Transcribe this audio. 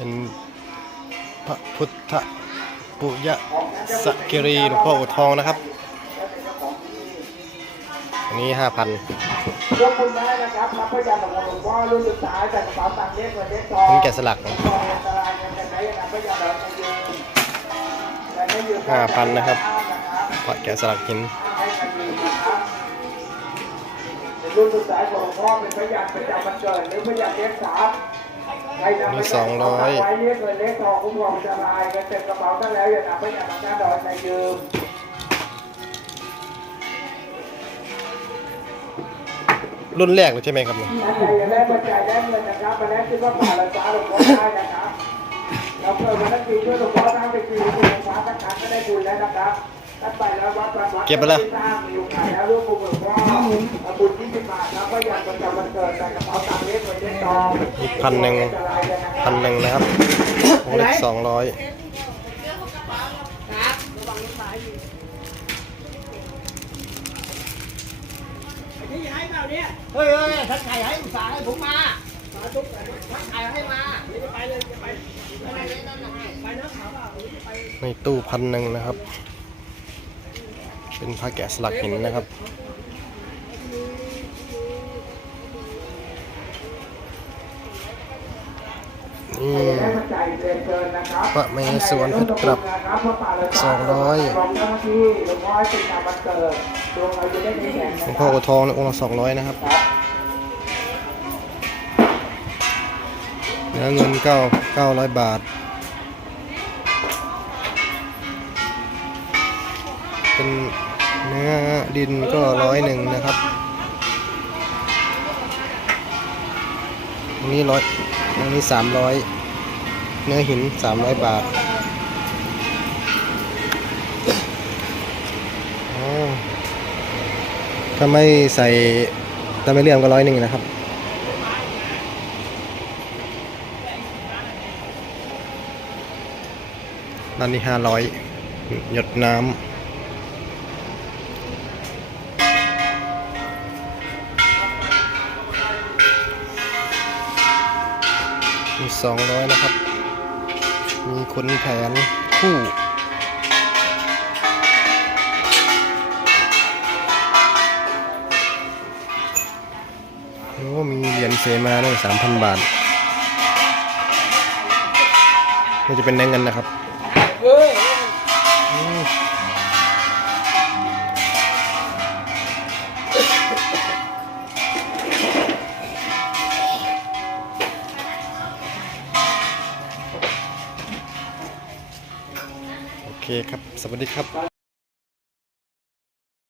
เป็นพระพุทธปุยะสกิรีหลวงพ่ออุทองนะครับ อันนี้ห้าพันยกคุณแม่นะครับรับพยานของหลวงพ่อรุ่นศึกษาจากกระเป๋าตังค์เล็กกเล็กสองนี่แกะสลักห้าพันนะครับพระแกะสลักหินรุ่นศึกษาของหลวงพ่อเป็นพระยาพระยาบันเกิดหรือพระยานเล็กสาม มครองอันตรายเงินเต็มกระเป๋าตั้แล้วอย่านำพระยาของหน้าดอยมายืมรุ่นแรกเลยใช่ไหมครับเนี่ยถ้าใครอยากได้ปัจจัยได้เงินนะครับมาแล้วคิดว่าผ่านราคาหลวงพ่อได้นะครับเราเกิดมาตั้งปีช่วยหลวงพ่อทั้งเป็นปีหลวงพ่อทั้งครั้งก็ได้บุญแล้วนะครับท่านไปแล้ววัดวัดวัดเก็บไปเลยที่สร้างมีโอกาสแล้วร่วมบุญหลวงพ่อ เอาบุญที่สิบบาทแล้วก็ยากประจำวันเกิดแต่กระเป๋าตังค์เล็กเหมือนเล็กทองอีกพันหนึ่งพันหนึ่งนะครับวงเล็กสองร้อยเฮ้ยเฮ้ยท่านไข่ให้อุตส่าห์ให้ผมมาสาธุท่านไข่ให้มาไปเลยไปไปเนื้อขาวเปล่าในตู้พันหนึ่งนะครับ เป็นพระแกะสลักหินนะครับ อืมพระเมสวรเพชรกลับสองร้อยหลวงพ่อโอทององค์ละสองร้อยนะครับ แล้วเงินเก้าเก้าร้อยบาท เป็นเนื้อดินก็ร้อยหนึ่งนะครับ นี่ร้อย อันนี้สามร้อยเนื้อหินสามร้อยบาทอ๋อถ้าไม่ใส่ถ้าไม่เลี่ยมก็ร้อยหนึ่งนะครับด้านนี้ห้าร้อยหยดน้ำ มีสองร้อยนะครับ มีขนแผนคู่โอ้มีเหรียญเซมาด้วยสามพันบาทนี่จะเป็นเนื้อเงินนะครับ ครับ สวัสดีครับ